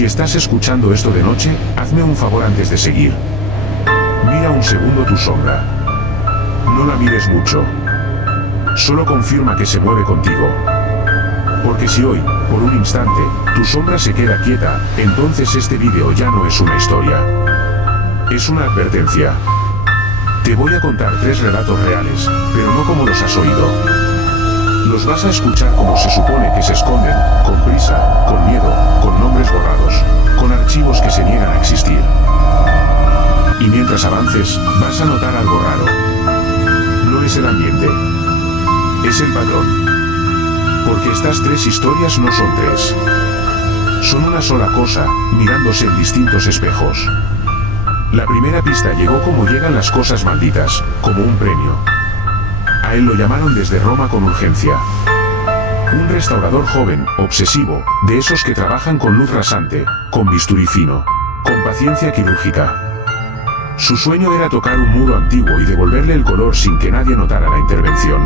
Si estás escuchando esto de noche, hazme un favor antes de seguir. Mira un segundo tu sombra. No la mires mucho. Solo confirma que se mueve contigo. Porque si hoy, por un instante, tu sombra se queda quieta, entonces este vídeo ya no es una historia. Es una advertencia. Te voy a contar 3 relatos reales, pero no como los has oído. Los vas a escuchar como se supone que se esconden, con prisa, con miedo, con nombres borrados, con archivos que se niegan a existir. Y mientras avances, vas a notar algo raro. No es el ambiente. Es el patrón. Porque estas 3 historias no son 3. Son una sola cosa, mirándose en distintos espejos. La primera pista llegó como llegan las cosas malditas, como un premio. A él lo llamaron desde Roma con urgencia. Un restaurador joven, obsesivo, de esos que trabajan con luz rasante, con bisturí fino, con paciencia quirúrgica. Su sueño era tocar un muro antiguo y devolverle el color sin que nadie notara la intervención.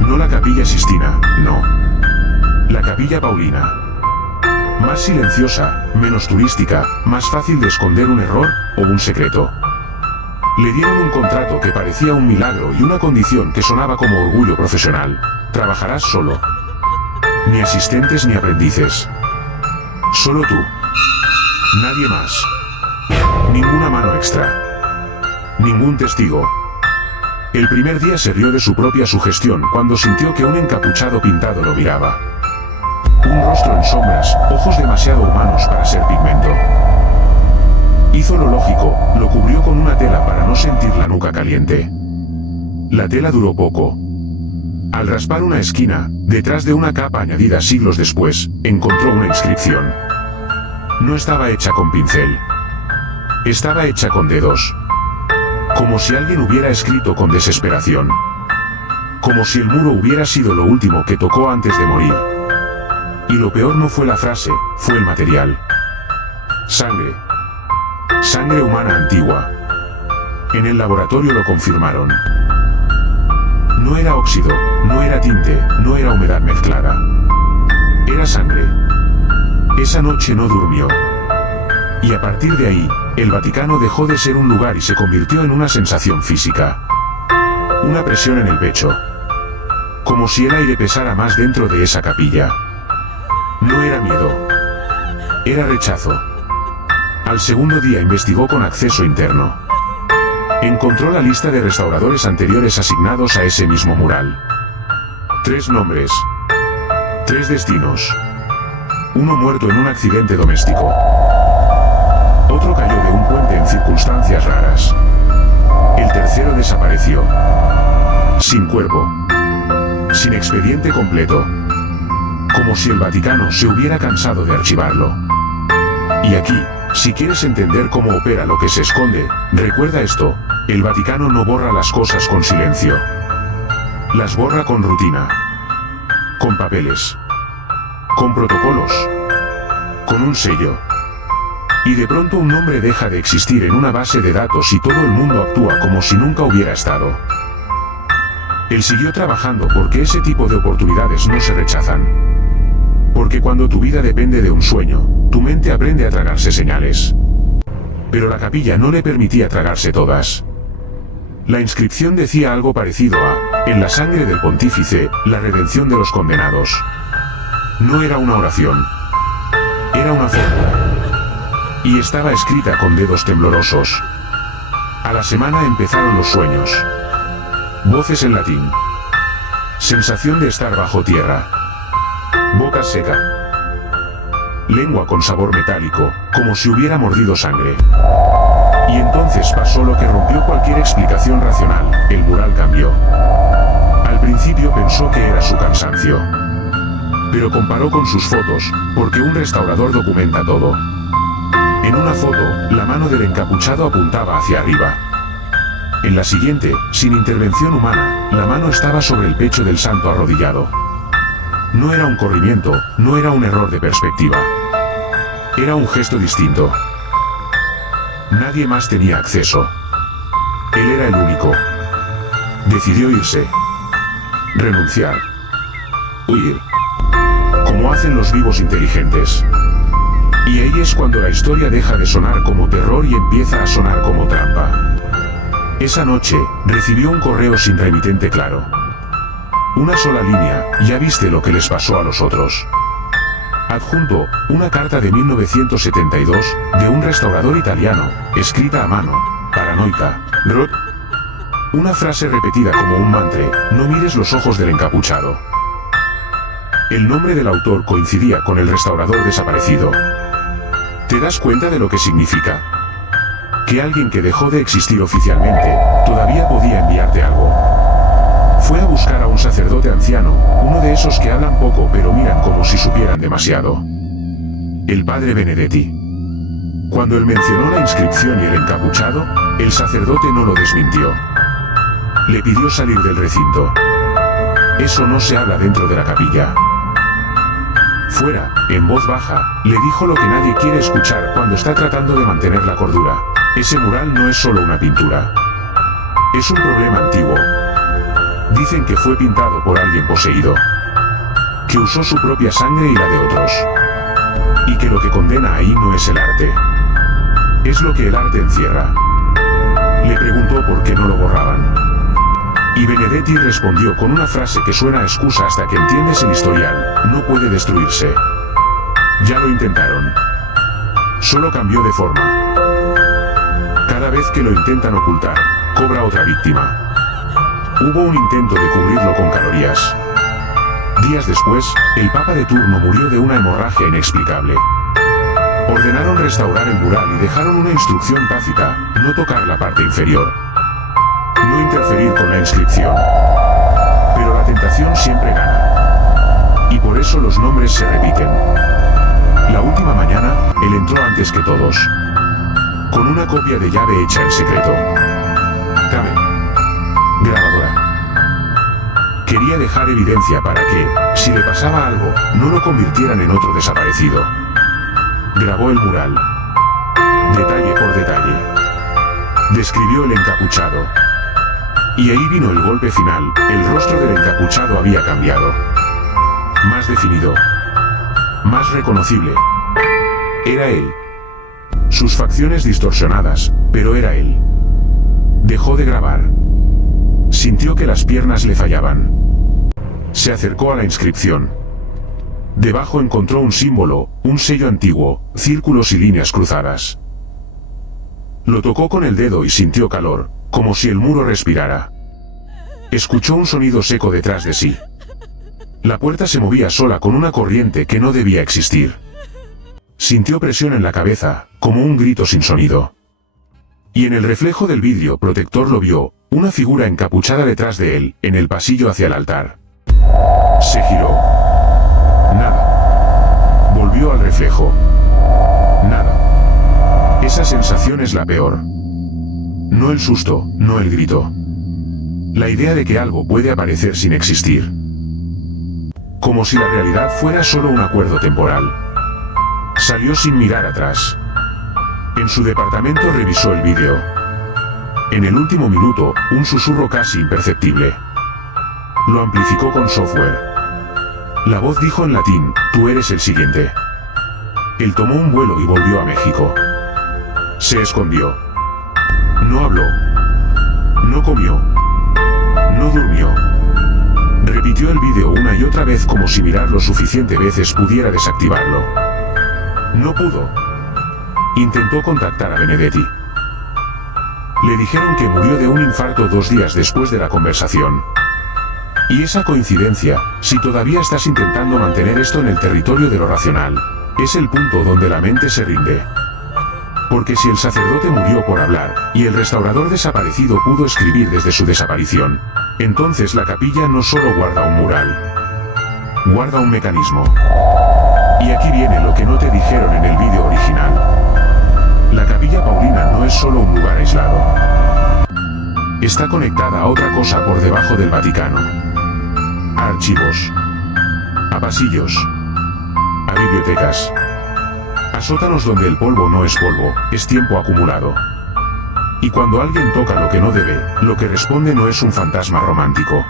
No la Capilla Sistina, no. La Capilla Paulina. Más silenciosa, menos turística, más fácil de esconder un error o un secreto. Le dieron un contrato que parecía un milagro y una condición que sonaba como orgullo profesional. Trabajarás solo. Ni asistentes ni aprendices. Solo tú. Nadie más. Ninguna mano extra. Ningún testigo. El primer día se rió de su propia sugestión cuando sintió que un encapuchado pintado lo miraba. Un rostro en sombras, ojos demasiado humanos para ser pigmento. Hizo lo lógico, lo cubrió con una tela para no sentir la nuca caliente. La tela duró poco. Al raspar una esquina, detrás de una capa añadida siglos después, encontró una inscripción. No estaba hecha con pincel. Estaba hecha con dedos. Como si alguien hubiera escrito con desesperación. Como si el muro hubiera sido lo último que tocó antes de morir. Y lo peor no fue la frase, fue el material. Sangre. Sangre humana antigua. En el laboratorio lo confirmaron. No era óxido, no era tinte, no era humedad mezclada. Era sangre. Esa noche no durmió. Y a partir de ahí, el Vaticano dejó de ser un lugar y se convirtió en una sensación física. Una presión en el pecho. Como si el aire pesara más dentro de esa capilla. No era miedo. Era rechazo. Al segundo día investigó con acceso interno. Encontró la lista de restauradores anteriores asignados a ese mismo mural. 3 nombres. 3 destinos. Uno muerto en un accidente doméstico. Otro cayó de un puente en circunstancias raras. El tercero desapareció. Sin cuerpo. Sin expediente completo. Como si el Vaticano se hubiera cansado de archivarlo. Y aquí, si quieres entender cómo opera lo que se esconde, recuerda esto, el Vaticano no borra las cosas con silencio. Las borra con rutina. Con papeles. Con protocolos. Con un sello. Y de pronto un nombre deja de existir en una base de datos y todo el mundo actúa como si nunca hubiera estado. Él siguió trabajando porque ese tipo de oportunidades no se rechazan. Porque cuando tu vida depende de un sueño, tu mente aprende a tragarse señales. Pero la capilla no le permitía tragarse todas. La inscripción decía algo parecido a, en la sangre del pontífice, la redención de los condenados. No era una oración. Era una fórmula. Y estaba escrita con dedos temblorosos. A la semana empezaron los sueños. Voces en latín. Sensación de estar bajo tierra. Boca seca. Lengua con sabor metálico, como si hubiera mordido sangre. Y entonces pasó lo que rompió cualquier explicación racional, el mural cambió. Al principio pensó que era su cansancio. Pero comparó con sus fotos, porque un restaurador documenta todo. En una foto, la mano del encapuchado apuntaba hacia arriba. En la siguiente, sin intervención humana, la mano estaba sobre el pecho del santo arrodillado. No era un corrimiento, no era un error de perspectiva. Era un gesto distinto. Nadie más tenía acceso. Él era el único. Decidió irse. Renunciar. Huir. Como hacen los vivos inteligentes. Y ahí es cuando la historia deja de sonar como terror y empieza a sonar como trampa. Esa noche, recibió un correo sin remitente claro. Una sola línea: ya viste lo que les pasó a los otros. Adjunto, una carta de 1972, de un restaurador italiano, escrita a mano, paranoica, Rod. Una frase repetida como un mantra: no mires los ojos del encapuchado. El nombre del autor coincidía con el restaurador desaparecido. ¿Te das cuenta de lo que significa? Que alguien que dejó de existir oficialmente, todavía podía enviarte algo. Fue a buscar a un sacerdote anciano, uno de esos que hablan poco pero miran como si supieran demasiado. El padre Benedetti. Cuando él mencionó la inscripción y el encapuchado, el sacerdote no lo desmintió. Le pidió salir del recinto. Eso no se habla dentro de la capilla. Fuera, en voz baja, le dijo lo que nadie quiere escuchar cuando está tratando de mantener la cordura. Ese mural no es solo una pintura. Es un problema antiguo. Dicen que fue pintado por alguien poseído. Que usó su propia sangre y la de otros. Y que lo que condena ahí no es el arte. Es lo que el arte encierra. Le preguntó por qué no lo borraban. Y Benedetti respondió con una frase que suena a excusa hasta que entiendes el historial: no puede destruirse. Ya lo intentaron. Solo cambió de forma. Cada vez que lo intentan ocultar, cobra otra víctima. Hubo un intento de cubrirlo con calorías. Días después, el papa de turno murió de una hemorragia inexplicable. Ordenaron restaurar el mural y dejaron una instrucción tácita: no tocar la parte inferior. No interferir con la inscripción. Pero la tentación siempre gana. Y por eso los nombres se repiten. La última mañana, él entró antes que todos. Con una copia de llave hecha en secreto. Cabe. Grabadora. Quería dejar evidencia para que, si le pasaba algo, no lo convirtieran en otro desaparecido. Grabó el mural. Detalle por detalle. Describió el encapuchado. Y ahí vino el golpe final: el rostro del encapuchado había cambiado. Más definido. Más reconocible. Era él. Sus facciones distorsionadas, pero era él. Dejó de grabar. Sintió que las piernas le fallaban. Se acercó a la inscripción. Debajo encontró un símbolo, un sello antiguo, círculos y líneas cruzadas. Lo tocó con el dedo y sintió calor, como si el muro respirara. Escuchó un sonido seco detrás de sí. La puerta se movía sola con una corriente que no debía existir. Sintió presión en la cabeza, como un grito sin sonido. Y en el reflejo del vidrio protector lo vio, una figura encapuchada detrás de él, en el pasillo hacia el altar. Se giró. Nada. Volvió al reflejo. Nada. Esa sensación es la peor. No el susto, no el grito. La idea de que algo puede aparecer sin existir. Como si la realidad fuera solo un acuerdo temporal. Salió sin mirar atrás. En su departamento revisó el vídeo. En el último minuto, un susurro casi imperceptible. Lo amplificó con software. La voz dijo en latín: tú eres el siguiente. Él tomó un vuelo y volvió a México. Se escondió. No habló. No comió. No durmió. Repitió el vídeo una y otra vez como si mirar lo suficiente veces pudiera desactivarlo. No pudo. Intentó contactar a Benedetti. Le dijeron que murió de un infarto 2 días después de la conversación. Y esa coincidencia, si todavía estás intentando mantener esto en el territorio de lo racional, es el punto donde la mente se rinde. Porque si el sacerdote murió por hablar, y el restaurador desaparecido pudo escribir desde su desaparición, entonces la capilla no solo guarda un mural, guarda un mecanismo. Y aquí viene lo que no te dijeron en el vídeo original. La Capilla Paulina no es solo un lugar aislado. Está conectada a otra cosa por debajo del Vaticano. A archivos. A pasillos. A bibliotecas. A sótanos donde el polvo no es polvo, es tiempo acumulado. Y cuando alguien toca lo que no debe, lo que responde no es un fantasma romántico.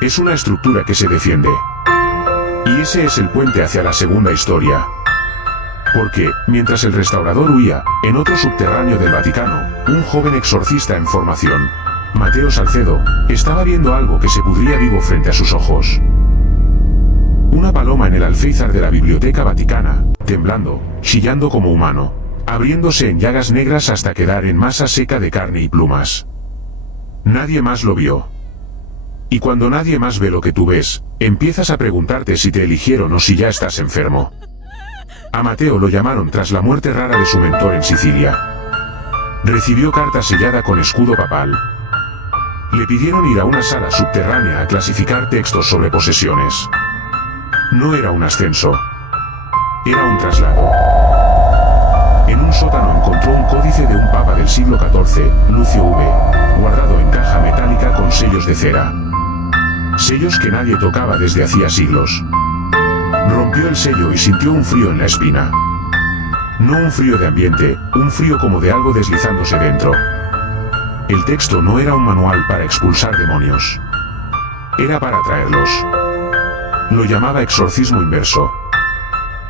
Es una estructura que se defiende. Y ese es el puente hacia la segunda historia. Porque, mientras el restaurador huía, en otro subterráneo del Vaticano, un joven exorcista en formación, Mateo Salcedo, estaba viendo algo que se pudría vivo frente a sus ojos. Una paloma en el alféizar de la Biblioteca Vaticana, temblando, chillando como humano, abriéndose en llagas negras hasta quedar en masa seca de carne y plumas. Nadie más lo vio. Y cuando nadie más ve lo que tú ves, empiezas a preguntarte si te eligieron o si ya estás enfermo. A Mateo lo llamaron tras la muerte rara de su mentor en Sicilia. Recibió carta sellada con escudo papal. Le pidieron ir a una sala subterránea a clasificar textos sobre posesiones. No era un ascenso. Era un traslado. En un sótano encontró un códice de un papa del siglo XIV, Lucio V, guardado en caja metálica con sellos de cera. Sellos que nadie tocaba desde hacía siglos. Rompió el sello y sintió un frío en la espina. No un frío de ambiente, un frío como de algo deslizándose dentro. El texto no era un manual para expulsar demonios. Era para atraerlos. Lo llamaba exorcismo inverso.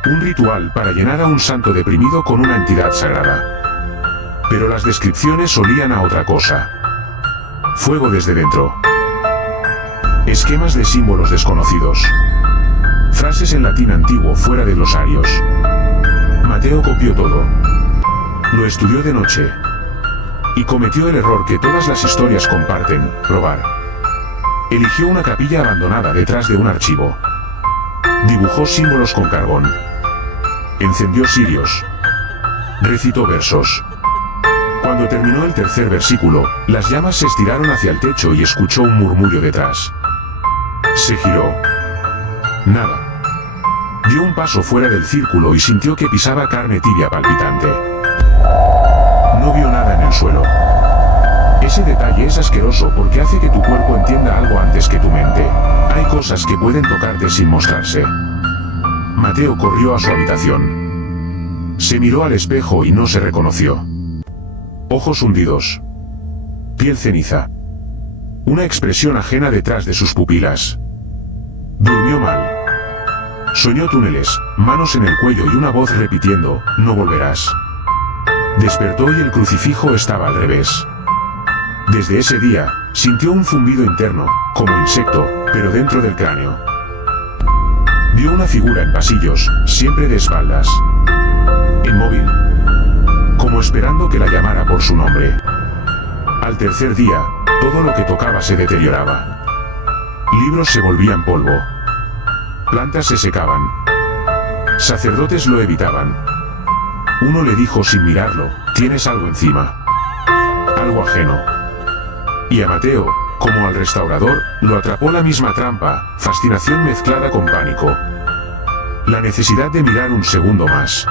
Un ritual para llenar a un santo deprimido con una entidad sagrada. Pero las descripciones olían a otra cosa. Fuego desde dentro. Esquemas de símbolos desconocidos. Frases en latín antiguo fuera de glosarios. Mateo copió todo. Lo estudió de noche. Y cometió el error que todas las historias comparten, probar. Eligió una capilla abandonada detrás de un archivo. Dibujó símbolos con carbón. Encendió cirios. Recitó versos. Cuando terminó el tercer versículo, las llamas se estiraron hacia el techo y escuchó un murmullo detrás. Se giró. Nada. Dio un paso fuera del círculo y sintió que pisaba carne tibia palpitante. No vio nada en el suelo. Ese detalle es asqueroso porque hace que tu cuerpo entienda algo antes que tu mente. Hay cosas que pueden tocarte sin mostrarse. Mateo corrió a su habitación. Se miró al espejo y no se reconoció. Ojos hundidos. Piel ceniza. Una expresión ajena detrás de sus pupilas. Durmió mal. Soñó túneles, manos en el cuello y una voz repitiendo, no volverás. Despertó y el crucifijo estaba al revés. Desde ese día, sintió un zumbido interno, como insecto, pero dentro del cráneo. Vio una figura en pasillos, siempre de espaldas. Inmóvil. Como esperando que la llamara por su nombre. Al tercer día, todo lo que tocaba se deterioraba. Libros se volvían polvo. Plantas se secaban. Sacerdotes lo evitaban. Uno le dijo sin mirarlo, tienes algo encima. Algo ajeno. Y a Mateo, como al restaurador, lo atrapó la misma trampa, fascinación mezclada con pánico. La necesidad de mirar un segundo más.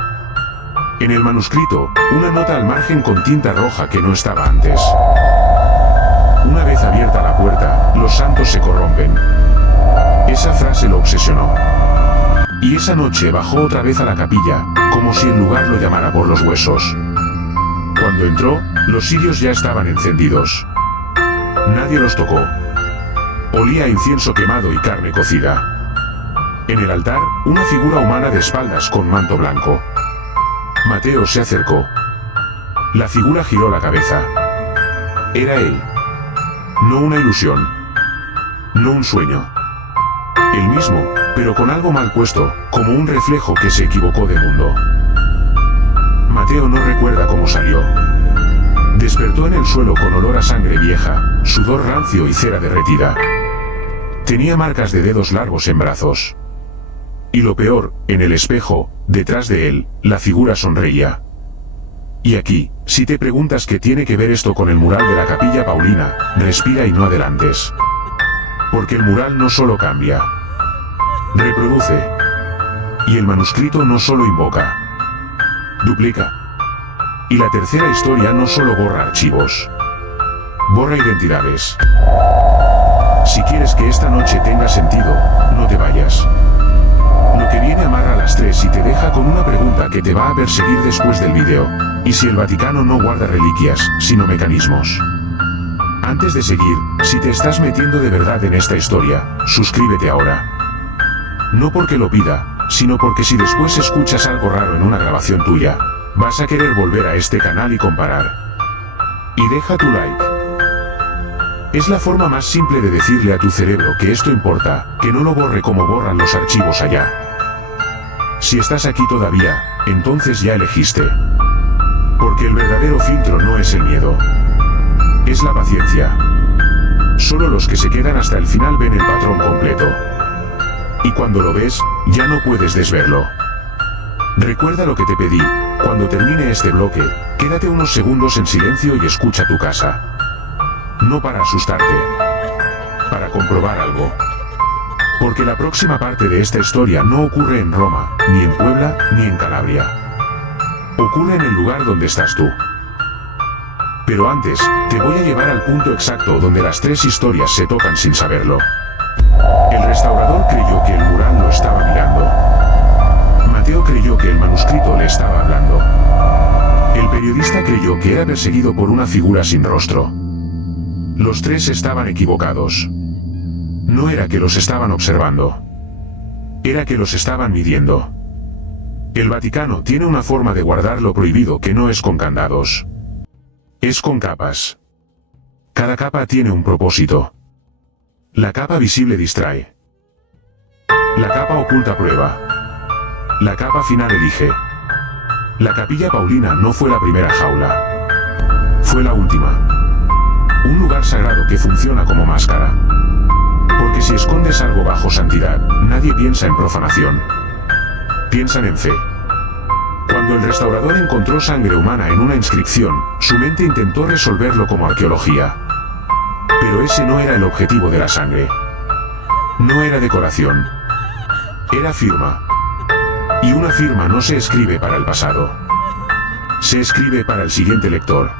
En el manuscrito, una nota al margen con tinta roja que no estaba antes. Una vez abierta la puerta, los santos se corrompen. Esa frase lo obsesionó. Y esa noche bajó otra vez a la capilla, como si el lugar lo llamara por los huesos. Cuando entró, los cirios ya estaban encendidos. Nadie los tocó. Olía a incienso quemado y carne cocida. En el altar, una figura humana de espaldas con manto blanco. Mateo se acercó. La figura giró la cabeza. Era él. No una ilusión. No un sueño. El mismo, pero con algo mal puesto, como un reflejo que se equivocó de mundo. Mateo no recuerda cómo salió. Despertó en el suelo con olor a sangre vieja, sudor rancio y cera derretida. Tenía marcas de dedos largos en brazos. Y lo peor, en el espejo, detrás de él, la figura sonreía. Y aquí, si te preguntas qué tiene que ver esto con el mural de la Capilla Paulina, respira y no adelantes. Porque el mural no solo cambia. Reproduce. Y el manuscrito no solo invoca. Duplica. Y la tercera historia no solo borra archivos. Borra identidades. Si quieres que esta noche tenga sentido, no te vayas. Lo que viene amarra a las 3 y te deja con una pregunta que te va a perseguir después del vídeo. ¿Y si el Vaticano no guarda reliquias, sino mecanismos? Antes de seguir, si te estás metiendo de verdad en esta historia, suscríbete ahora. No porque lo pida, sino porque si después escuchas algo raro en una grabación tuya, vas a querer volver a este canal y comparar. Y deja tu like. Es la forma más simple de decirle a tu cerebro que esto importa, que no lo borre como borran los archivos allá. Si estás aquí todavía, entonces ya elegiste. Porque el verdadero filtro no es el miedo. Es la paciencia. Solo los que se quedan hasta el final ven el patrón completo. Y cuando lo ves, ya no puedes desverlo. Recuerda lo que te pedí, cuando termine este bloque, quédate unos segundos en silencio y escucha tu casa. No para asustarte. Para comprobar algo. Porque la próxima parte de esta historia no ocurre en Roma, ni en Puebla, ni en Calabria. Ocurre en el lugar donde estás tú. Pero antes, te voy a llevar al punto exacto donde las tres historias se tocan sin saberlo. El restaurador creyó que el mural lo estaba mirando. Mateo creyó que el manuscrito le estaba hablando. El periodista creyó que era perseguido por una figura sin rostro. Los tres estaban equivocados. No era que los estaban observando. Era que los estaban midiendo. El Vaticano tiene una forma de guardar lo prohibido que no es con candados. Es con capas. Cada capa tiene un propósito. La capa visible distrae. La capa oculta prueba. La capa final elige. La Capilla Paulina no fue la primera jaula. Fue la última. Un lugar sagrado que funciona como máscara. Porque si escondes algo bajo santidad, nadie piensa en profanación. Piensan en fe. Cuando el restaurador encontró sangre humana en una inscripción, su mente intentó resolverlo como arqueología. Pero ese no era el objetivo de la sangre. No era decoración. Era firma. Y una firma no se escribe para el pasado. Se escribe para el siguiente lector.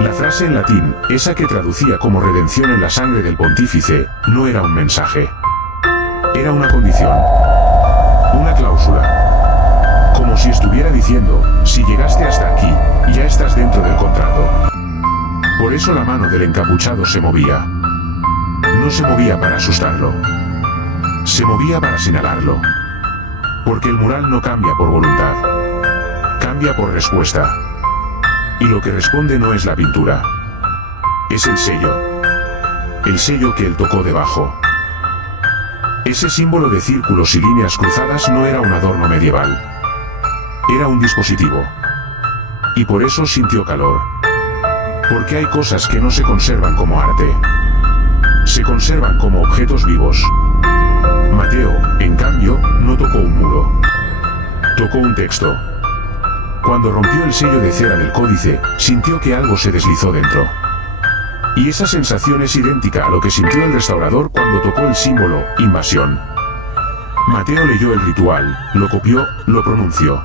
La frase en latín, esa que traducía como redención en la sangre del pontífice, no era un mensaje. Era una condición. Una cláusula. Como si estuviera diciendo, si llegaste hasta aquí, ya estás dentro del contrato. Por eso la mano del encapuchado se movía. No se movía para asustarlo. Se movía para señalarlo. Porque el mural no cambia por voluntad. Cambia por respuesta. Y lo que responde no es la pintura. Es el sello. El sello que él tocó debajo. Ese símbolo de círculos y líneas cruzadas no era un adorno medieval. Era un dispositivo. Y por eso sintió calor. Porque hay cosas que no se conservan como arte. Se conservan como objetos vivos. Mateo, en cambio, no tocó un muro. Tocó un texto. Cuando rompió el sello de cera del códice, sintió que algo se deslizó dentro. Y esa sensación es idéntica a lo que sintió el restaurador cuando tocó el símbolo, invasión. Mateo leyó el ritual, lo copió, lo pronunció.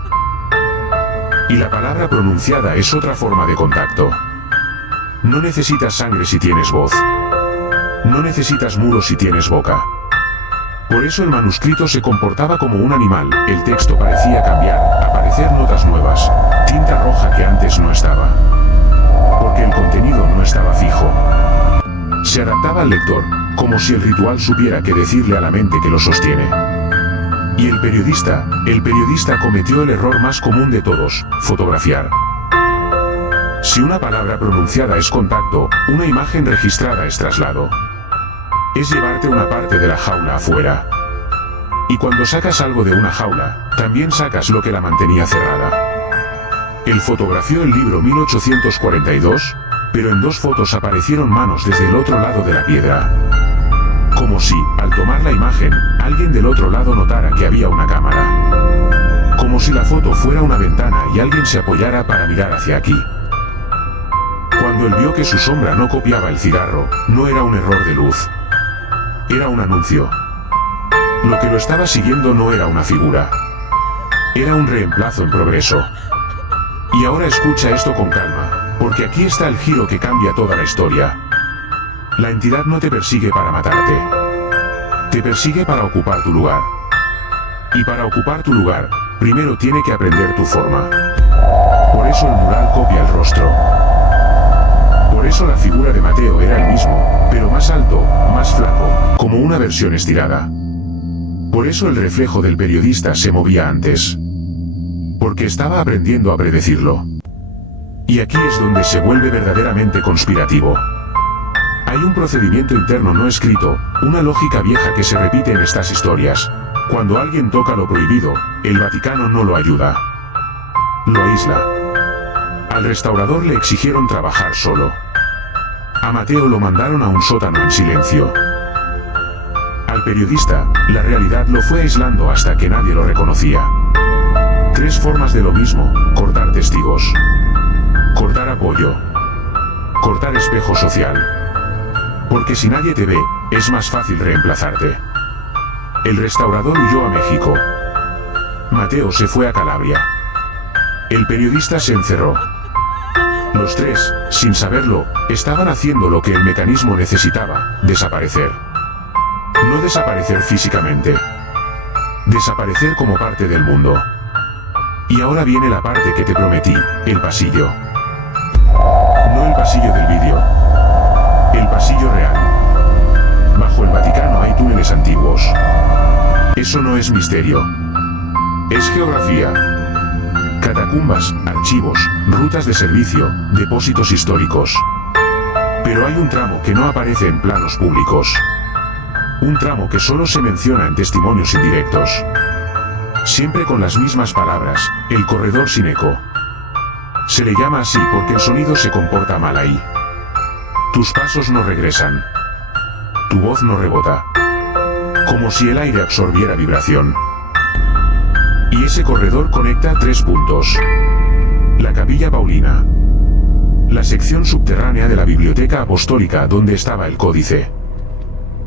Y la palabra pronunciada es otra forma de contacto. No necesitas sangre si tienes voz. No necesitas muros si tienes boca. Por eso el manuscrito se comportaba como un animal, el texto parecía cambiar, aparecer notas nuevas, tinta roja que antes no estaba. Porque el contenido no estaba fijo. Se adaptaba al lector, como si el ritual supiera qué decirle a la mente que lo sostiene. Y el periodista cometió el error más común de todos, fotografiar. Si una palabra pronunciada es contacto, una imagen registrada es traslado. Es llevarte una parte de la jaula afuera. Y cuando sacas algo de una jaula, también sacas lo que la mantenía cerrada. Él fotografió el libro 1842, pero en dos fotos aparecieron manos desde el otro lado de la piedra. Como si, al tomar la imagen, alguien del otro lado notara que había una cámara. Como si la foto fuera una ventana y alguien se apoyara para mirar hacia aquí. Cuando él vio que su sombra no copiaba el cigarro, no era un error de luz. Era un anuncio. Lo que lo estaba siguiendo no era una figura. Era un reemplazo en progreso. Y ahora escucha esto con calma, porque aquí está el giro que cambia toda la historia. La entidad no te persigue para matarte. Te persigue para ocupar tu lugar. Y para ocupar tu lugar, primero tiene que aprender tu forma. Por eso el mural copia el rostro. Por eso la figura de Mateo era el mismo, pero más alto, más flaco, como una versión estirada. Por eso el reflejo del periodista se movía antes. Porque estaba aprendiendo a predecirlo. Y aquí es donde se vuelve verdaderamente conspirativo. Hay un procedimiento interno no escrito, una lógica vieja que se repite en estas historias. Cuando alguien toca lo prohibido, el Vaticano no lo ayuda. Lo aísla. Al restaurador le exigieron trabajar solo. A Mateo lo mandaron a un sótano en silencio. Al periodista, la realidad lo fue aislando hasta que nadie lo reconocía. 3 formas de lo mismo: cortar testigos, cortar apoyo, cortar espejo social. Porque si nadie te ve, es más fácil reemplazarte. El restaurador huyó a México. Mateo se fue a Calabria. El periodista se encerró. Los 3, sin saberlo, estaban haciendo lo que el mecanismo necesitaba: desaparecer. No desaparecer físicamente. Desaparecer como parte del mundo. Y ahora viene la parte que te prometí, el pasillo. No el pasillo del vídeo. El pasillo real. Bajo el Vaticano hay túneles antiguos. Eso no es misterio. Es geografía. Catacumbas, archivos, rutas de servicio, depósitos históricos. Pero hay un tramo que no aparece en planos públicos. Un tramo que solo se menciona en testimonios indirectos. Siempre con las mismas palabras: el corredor sin eco. Se le llama así porque el sonido se comporta mal ahí. Tus pasos no regresan. Tu voz no rebota. Como si el aire absorbiera vibración. Y ese corredor conecta 3 puntos. La Capilla Paulina. La sección subterránea de la Biblioteca Apostólica donde estaba el códice.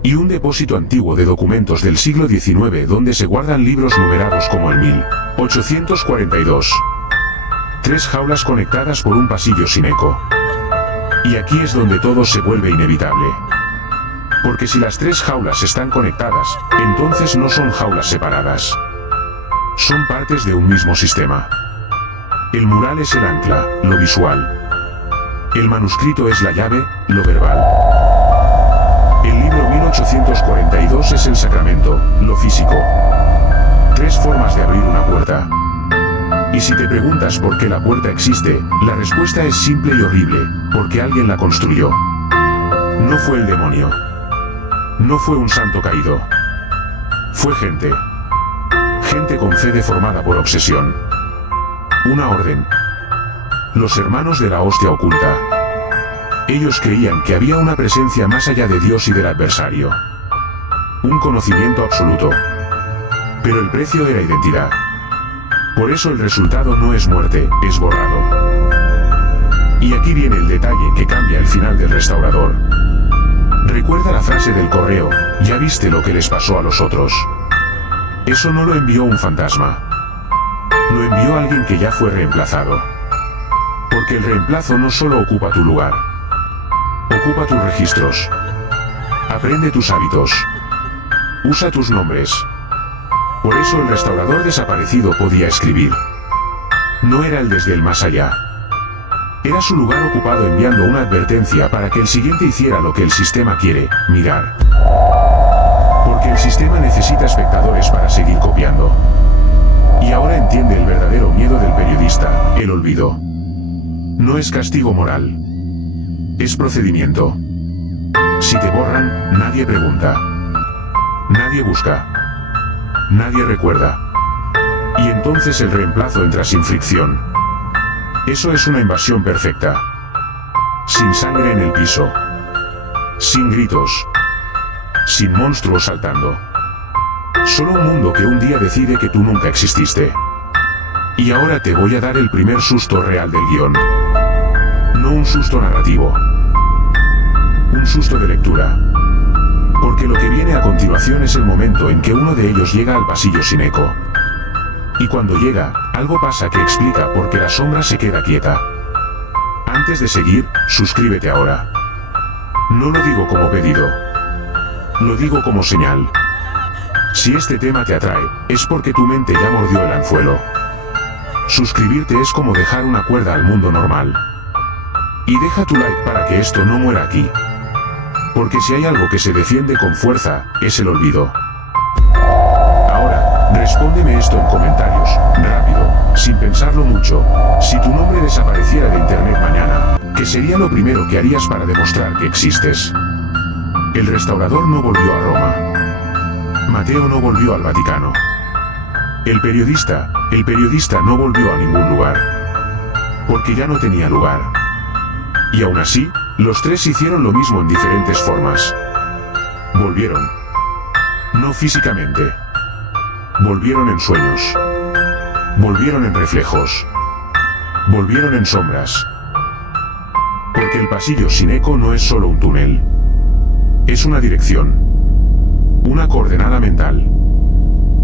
Y un depósito antiguo de documentos del siglo XIX donde se guardan libros numerados como el 1842. 3 jaulas conectadas por un pasillo sin eco. Y aquí es donde todo se vuelve inevitable. Porque si las 3 jaulas están conectadas, entonces no son jaulas separadas. Son partes de un mismo sistema. El mural es el ancla, lo visual. El manuscrito es la llave, lo verbal. El libro 1842 es el sacramento, lo físico. 3 formas de abrir una puerta. Y si te preguntas por qué la puerta existe, la respuesta es simple y horrible: porque alguien la construyó. No fue el demonio. No fue un santo caído. Fue gente. Gente con fe deformada por obsesión. Una orden. Los hermanos de la hostia oculta. Ellos creían que había una presencia más allá de Dios y del adversario. Un conocimiento absoluto. Pero el precio era identidad. Por eso el resultado no es muerte, es borrado. Y aquí viene el detalle que cambia el final del restaurador. Recuerda la frase del correo: ya viste lo que les pasó a los otros. Eso no lo envió un fantasma. Lo envió alguien que ya fue reemplazado. Porque el reemplazo no solo ocupa tu lugar. Ocupa tus registros. Aprende tus hábitos. Usa tus nombres. Por eso el restaurador desaparecido podía escribir. No era el desde el más allá. Era su lugar ocupado enviando una advertencia para que el siguiente hiciera lo que el sistema quiere: mirar. Porque el sistema necesita espectadores para seguir copiando. Y ahora entiende el verdadero miedo del periodista: el olvido. No es castigo moral. Es procedimiento. Si te borran, nadie pregunta. Nadie busca. Nadie recuerda. Y entonces el reemplazo entra sin fricción. Eso es una invasión perfecta. Sin sangre en el piso. Sin gritos. Sin monstruos saltando. Solo un mundo que un día decide que tú nunca exististe. Y ahora te voy a dar el primer susto real del guión. No un susto narrativo. Un susto de lectura. Porque lo que viene a continuación es el momento en que uno de ellos llega al pasillo sin eco. Y cuando llega, algo pasa que explica por qué la sombra se queda quieta. Antes de seguir, suscríbete ahora. No lo digo como pedido. Lo digo como señal. Si este tema te atrae, es porque tu mente ya mordió el anzuelo. Suscribirte es como dejar una cuerda al mundo normal. Y deja tu like para que esto no muera aquí. Porque si hay algo que se defiende con fuerza, es el olvido. Respóndeme esto en comentarios, rápido, sin pensarlo mucho. Si tu nombre desapareciera de internet mañana, ¿qué sería lo primero que harías para demostrar que existes? El restaurador no volvió a Roma. Mateo no volvió al Vaticano. El periodista no volvió a ningún lugar. Porque ya no tenía lugar. Y aún así, los tres hicieron lo mismo en diferentes formas. Volvieron. No físicamente. Volvieron en sueños. Volvieron en reflejos. Volvieron en sombras. Porque el pasillo sin eco no es solo un túnel. Es una dirección. Una coordenada mental.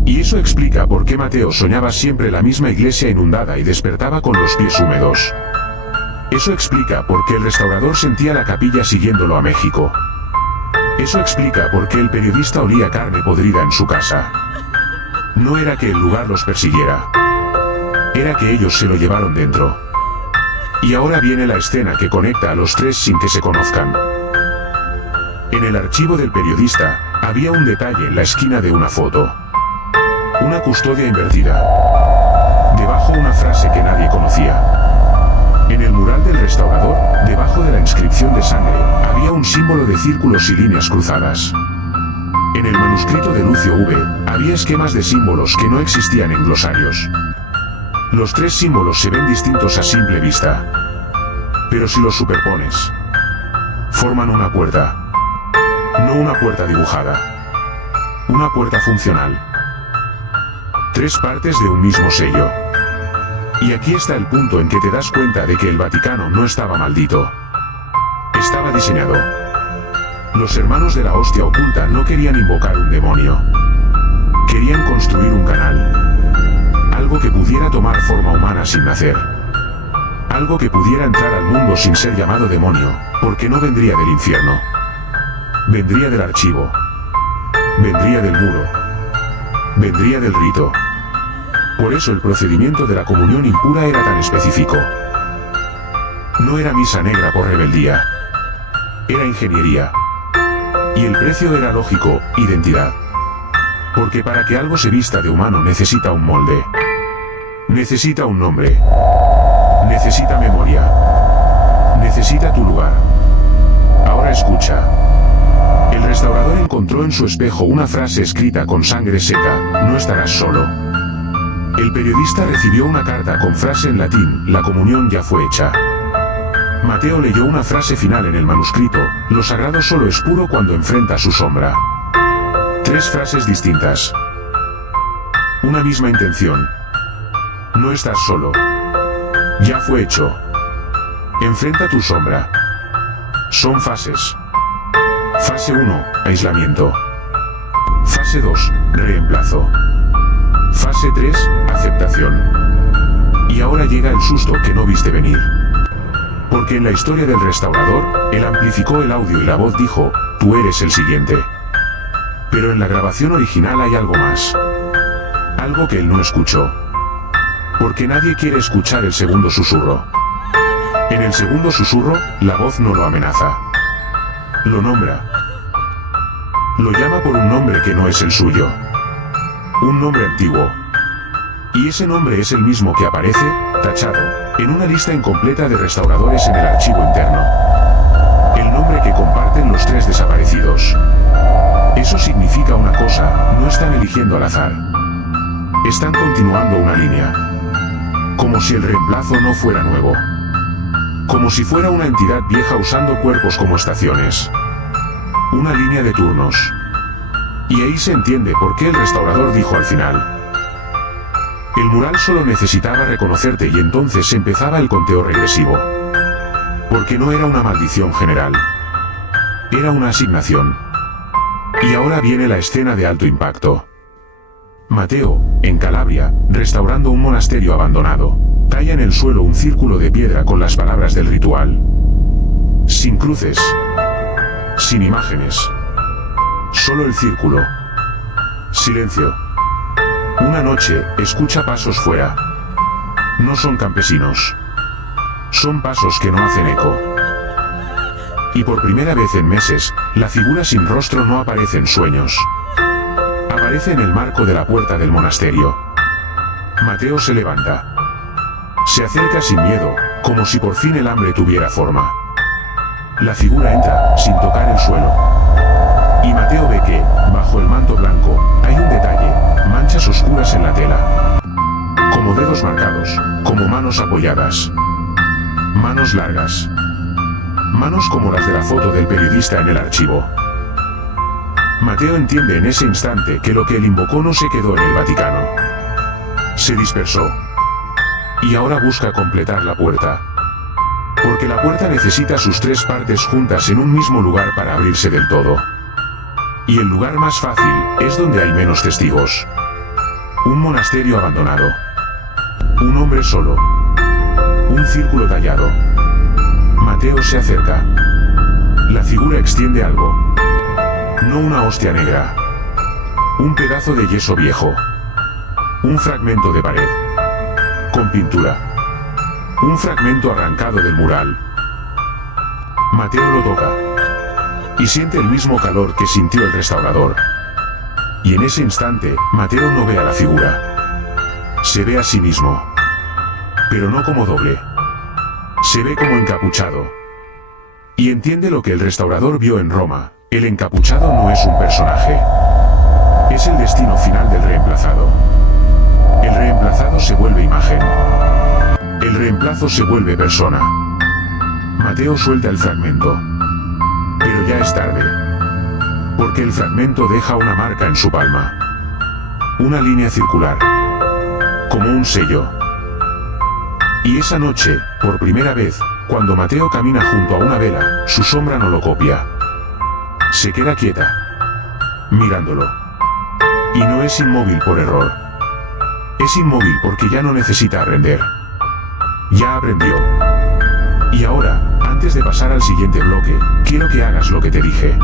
Y eso explica por qué Mateo soñaba siempre la misma iglesia inundada y despertaba con los pies húmedos. Eso explica por qué el restaurador sentía la capilla siguiéndolo a México. Eso explica por qué el periodista olía carne podrida en su casa. No era que el lugar los persiguiera. Era que ellos se lo llevaron dentro. Y ahora viene la escena que conecta a los tres sin que se conozcan. En el archivo del periodista, había un detalle en la esquina de una foto. Una custodia invertida. Debajo una frase que nadie conocía. En el mural del restaurador, debajo de la inscripción de sangre, había un símbolo de círculos y líneas cruzadas. En el manuscrito de Lucio V, había esquemas de símbolos que no existían en glosarios. Los tres símbolos se ven distintos a simple vista. Pero si los superpones, forman una puerta. No una puerta dibujada. Una puerta funcional. Tres partes de un mismo sello. Y aquí está el punto en que te das cuenta de que el Vaticano no estaba maldito. Estaba diseñado. Los hermanos de la hostia oculta no querían invocar un demonio. Querían construir un canal. Algo que pudiera tomar forma humana sin nacer. Algo que pudiera entrar al mundo sin ser llamado demonio, porque no vendría del infierno. Vendría del archivo. Vendría del muro. Vendría del rito. Por eso el procedimiento de la comunión impura era tan específico. No era misa negra por rebeldía. Era ingeniería. Y el precio era lógico, identidad. Porque para que algo se vista de humano necesita un molde. Necesita un nombre. Necesita memoria. Necesita tu lugar. Ahora escucha. El restaurador encontró en su espejo una frase escrita con sangre seca: no estarás solo. El periodista recibió una carta con frase en latín: la comunión ya fue hecha. Mateo leyó una frase final en el manuscrito: lo sagrado solo es puro cuando enfrenta su sombra. Tres frases distintas. Una misma intención. No estás solo. Ya fue hecho. Enfrenta tu sombra. Son fases. Fase 1, aislamiento. Fase 2, reemplazo. Fase 3, aceptación. Y ahora llega el susto que no viste venir. Porque en la historia del restaurador, él amplificó el audio y la voz dijo: tú eres el siguiente. Pero en la grabación original hay algo más. Algo que él no escuchó. Porque nadie quiere escuchar el segundo susurro. En el segundo susurro, la voz no lo amenaza. Lo nombra. Lo llama por un nombre que no es el suyo. Un nombre antiguo. Y ese nombre es el mismo que aparece, tachado, en una lista incompleta de restauradores en el archivo interno. El nombre que comparten los tres desaparecidos. Eso significa una cosa: no están eligiendo al azar. Están continuando una línea. Como si el reemplazo no fuera nuevo. Como si fuera una entidad vieja usando cuerpos como estaciones. Una línea de turnos. Y ahí se entiende por qué el restaurador dijo al final: el mural solo necesitaba reconocerte, y entonces empezaba el conteo regresivo. Porque no era una maldición general. Era una asignación. Y ahora viene la escena de alto impacto. Mateo, en Calabria, restaurando un monasterio abandonado, talla en el suelo un círculo de piedra con las palabras del ritual. Sin cruces. Sin imágenes. Solo el círculo. Silencio. Una noche, escucha pasos fuera. No son campesinos. Son pasos que no hacen eco. Y por primera vez en meses, la figura sin rostro no aparece en sueños. Aparece en el marco de la puerta del monasterio. Mateo se levanta. Se acerca sin miedo, como si por fin el hambre tuviera forma. La figura entra, sin tocar el suelo. Y Mateo ve que, bajo el manto blanco, hay un detalle, manchas oscuras en la tela. Como dedos marcados, como manos apoyadas. Manos largas. Manos como las de la foto del periodista en el archivo. Mateo entiende en ese instante que lo que él invocó no se quedó en el Vaticano. Se dispersó. Y ahora busca completar la puerta. Porque la puerta necesita sus tres partes juntas en un mismo lugar para abrirse del todo. Y el lugar más fácil es donde hay menos testigos. Un monasterio abandonado. Un hombre solo. Un círculo tallado. Mateo se acerca. La figura extiende algo. No una hostia negra. Un pedazo de yeso viejo. Un fragmento de pared. Con pintura. Un fragmento arrancado del mural. Mateo lo toca. Y siente el mismo calor que sintió el restaurador. Y en ese instante, Mateo no ve a la figura. Se ve a sí mismo. Pero no como doble. Se ve como encapuchado. Y entiende lo que el restaurador vio en Roma. El encapuchado no es un personaje. Es el destino final del reemplazado. El reemplazado se vuelve imagen. El reemplazo se vuelve persona. Mateo suelta el fragmento. Pero ya es tarde. Porque el fragmento deja una marca en su palma. Una línea circular. Como un sello. Y esa noche, por primera vez, cuando Mateo camina junto a una vela, su sombra no lo copia. Se queda quieta. Mirándolo. Y no es inmóvil por error. Es inmóvil porque ya no necesita aprender. Ya aprendió. Y ahora, antes de pasar al siguiente bloque, quiero que hagas lo que te dije.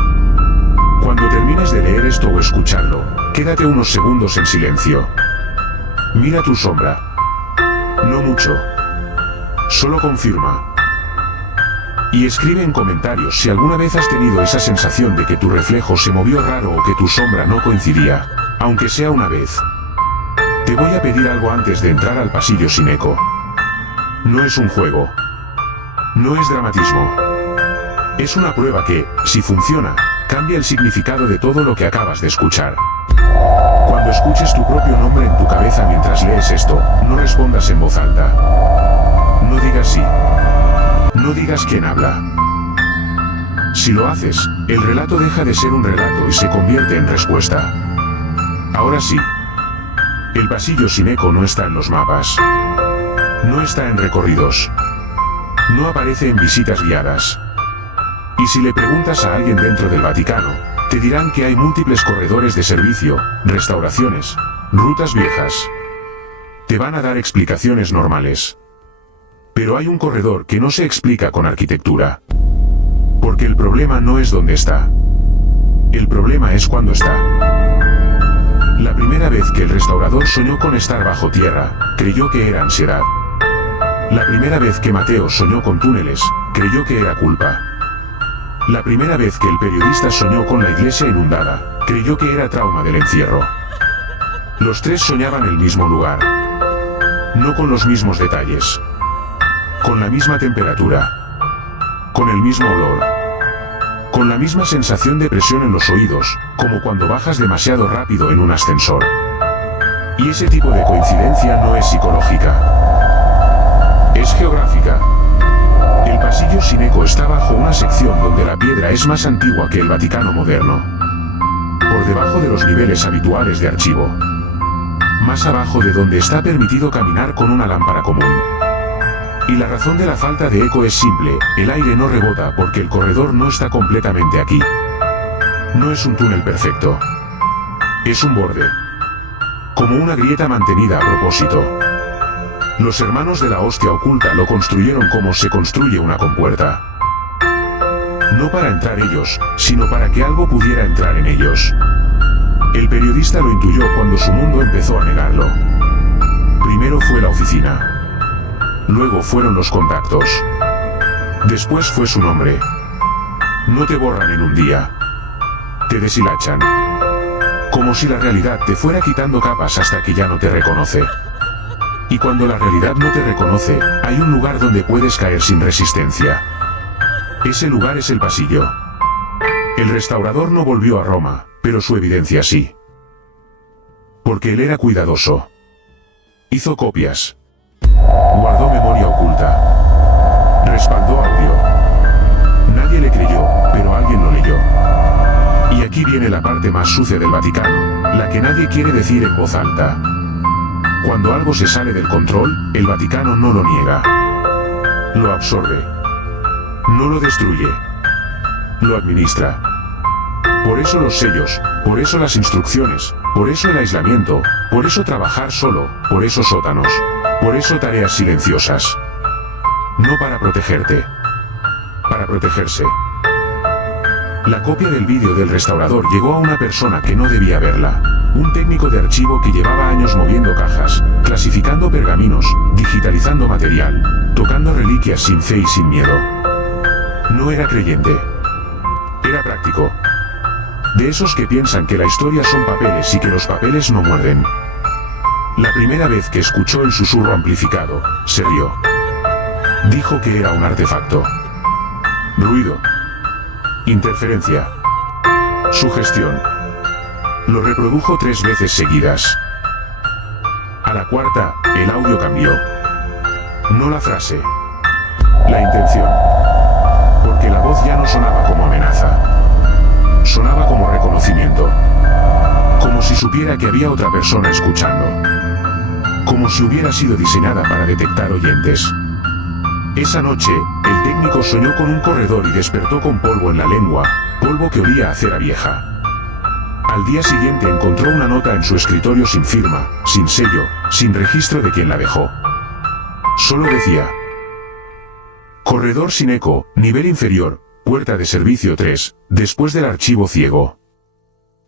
Cuando termines de leer esto o escucharlo, quédate unos segundos en silencio. Mira tu sombra. No mucho. Solo confirma. Y escribe en comentarios si alguna vez has tenido esa sensación de que tu reflejo se movió raro o que tu sombra no coincidía, aunque sea una vez. Te voy a pedir algo antes de entrar al pasillo sin eco. No es un juego. No es dramatismo. Es una prueba que, si funciona, cambia el significado de todo lo que acabas de escuchar. Cuando escuches tu propio nombre en tu cabeza mientras lees esto, no respondas en voz alta. No digas sí. No digas quién habla. Si lo haces, el relato deja de ser un relato y se convierte en respuesta. Ahora sí. El pasillo sin eco no está en los mapas. No está en recorridos. No aparece en visitas guiadas. Y si le preguntas a alguien dentro del Vaticano, te dirán que hay múltiples corredores de servicio, restauraciones, rutas viejas. Te van a dar explicaciones normales. Pero hay un corredor que no se explica con arquitectura. Porque el problema no es dónde está. El problema es cuándo está. La primera vez que el restaurador soñó con estar bajo tierra, creyó que era ansiedad. La primera vez que Mateo soñó con túneles, creyó que era culpa. La primera vez que el periodista soñó con la iglesia inundada, creyó que era trauma del encierro. Los tres soñaban el mismo lugar. No con los mismos detalles. Con la misma temperatura. Con el mismo olor. Con la misma sensación de presión en los oídos, como cuando bajas demasiado rápido en un ascensor. Y ese tipo de coincidencia no es psicológica. Es geográfica. El pasillo sin eco está bajo una sección donde la piedra es más antigua que el Vaticano moderno. Por debajo de los niveles habituales de archivo. Más abajo de donde está permitido caminar con una lámpara común. Y la razón de la falta de eco es simple, el aire no rebota porque el corredor no está completamente aquí. No es un túnel perfecto. Es un borde. Como una grieta mantenida a propósito. Los hermanos de la hostia oculta lo construyeron como se construye una compuerta. No para entrar ellos, sino para que algo pudiera entrar en ellos. El periodista lo intuyó cuando su mundo empezó a negarlo. Primero fue la oficina. Luego fueron los contactos. Después fue su nombre. No te borran en un día. Te deshilachan. Como si la realidad te fuera quitando capas hasta que ya no te reconoce. Y cuando la realidad no te reconoce, hay un lugar donde puedes caer sin resistencia. Ese lugar es el pasillo. El restaurador no volvió a Roma, pero su evidencia sí. Porque él era cuidadoso. Hizo copias. Guardó memoria oculta. Respaldó audio. Nadie le creyó, pero alguien lo leyó. Y aquí viene la parte más sucia del Vaticano, la que nadie quiere decir en voz alta. Cuando algo se sale del control, el Vaticano no lo niega. Lo absorbe. No lo destruye. Lo administra. Por eso los sellos, por eso las instrucciones, por eso el aislamiento, por eso trabajar solo, por eso sótanos, por eso tareas silenciosas. No para protegerte. Para protegerse. La copia del vídeo del restaurador llegó a una persona que no debía verla. Un técnico de archivo que llevaba años moviendo cajas, clasificando pergaminos, digitalizando material, tocando reliquias sin fe y sin miedo. No era creyente. Era práctico. De esos que piensan que la historia son papeles y que los papeles no muerden. La primera vez que escuchó el susurro amplificado, se rió. Dijo que era un artefacto. Ruido. Interferencia. Sugestión. Lo reprodujo 3 veces seguidas. A la cuarta, el audio cambió. No la frase. La intención. Porque la voz ya no sonaba como amenaza. Sonaba como reconocimiento. Como si supiera que había otra persona escuchando. Como si hubiera sido diseñada para detectar oyentes. Esa noche, el técnico soñó con un corredor y despertó con polvo en la lengua, polvo que olía a cera vieja. Al día siguiente encontró una nota en su escritorio sin firma, sin sello, sin registro de quien la dejó. Solo decía: corredor sin eco, nivel inferior, puerta de servicio 3, después del archivo ciego.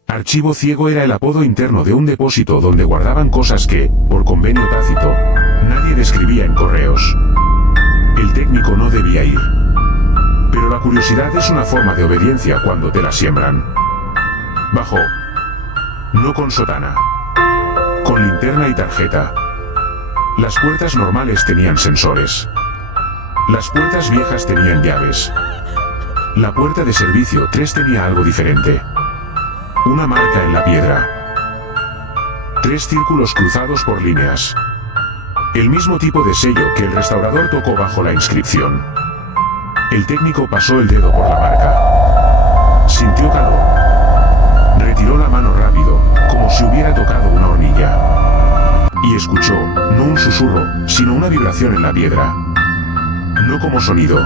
Archivo ciego era el apodo interno de un depósito donde guardaban cosas que, por convenio tácito, nadie describía en correos. El técnico no debía ir. Pero la curiosidad es una forma de obediencia cuando te la siembran. Bajó. No con sotana. Con linterna y tarjeta. Las puertas normales tenían sensores. Las puertas viejas tenían llaves. La puerta de servicio 3 tenía algo diferente. Una marca en la piedra. 3 círculos cruzados por líneas. El mismo tipo de sello que el restaurador tocó bajo la inscripción. El técnico pasó el dedo por la marca. Sintió calor. Retiró la mano rápido, como si hubiera tocado una hornilla. Y escuchó, no un susurro, sino una vibración en la piedra. No como sonido.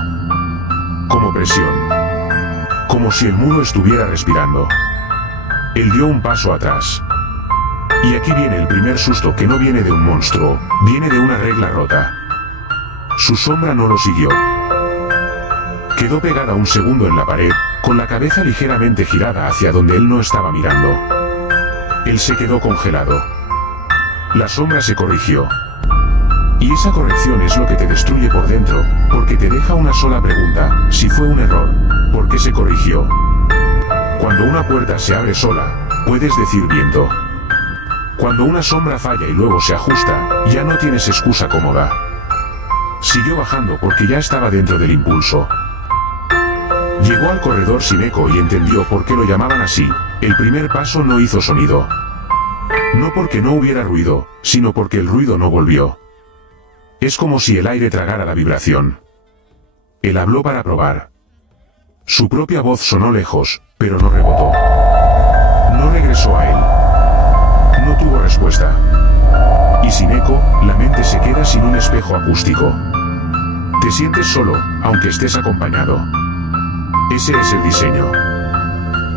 Como presión. Como si el muro estuviera respirando. Él dio un paso atrás. Y aquí viene el primer susto que no viene de un monstruo, viene de una regla rota. Su sombra no lo siguió. Quedó pegada un segundo en la pared, con la cabeza ligeramente girada hacia donde él no estaba mirando. Él se quedó congelado. La sombra se corrigió. Y esa corrección es lo que te destruye por dentro, porque te deja una sola pregunta: si fue un error, ¿por qué se corrigió? Cuando una puerta se abre sola, puedes decir viento. Cuando una sombra falla y luego se ajusta, ya no tienes excusa cómoda. Siguió bajando porque ya estaba dentro del impulso. Llegó al corredor sin eco y entendió por qué lo llamaban así. El primer paso no hizo sonido. No porque no hubiera ruido, sino porque el ruido no volvió. Es como si el aire tragara la vibración. Él habló para probar. Su propia voz sonó lejos, pero no rebotó. No regresó a él. No tuvo respuesta. Y sin eco, la mente se queda sin un espejo acústico. Te sientes solo, aunque estés acompañado. Ese es el diseño.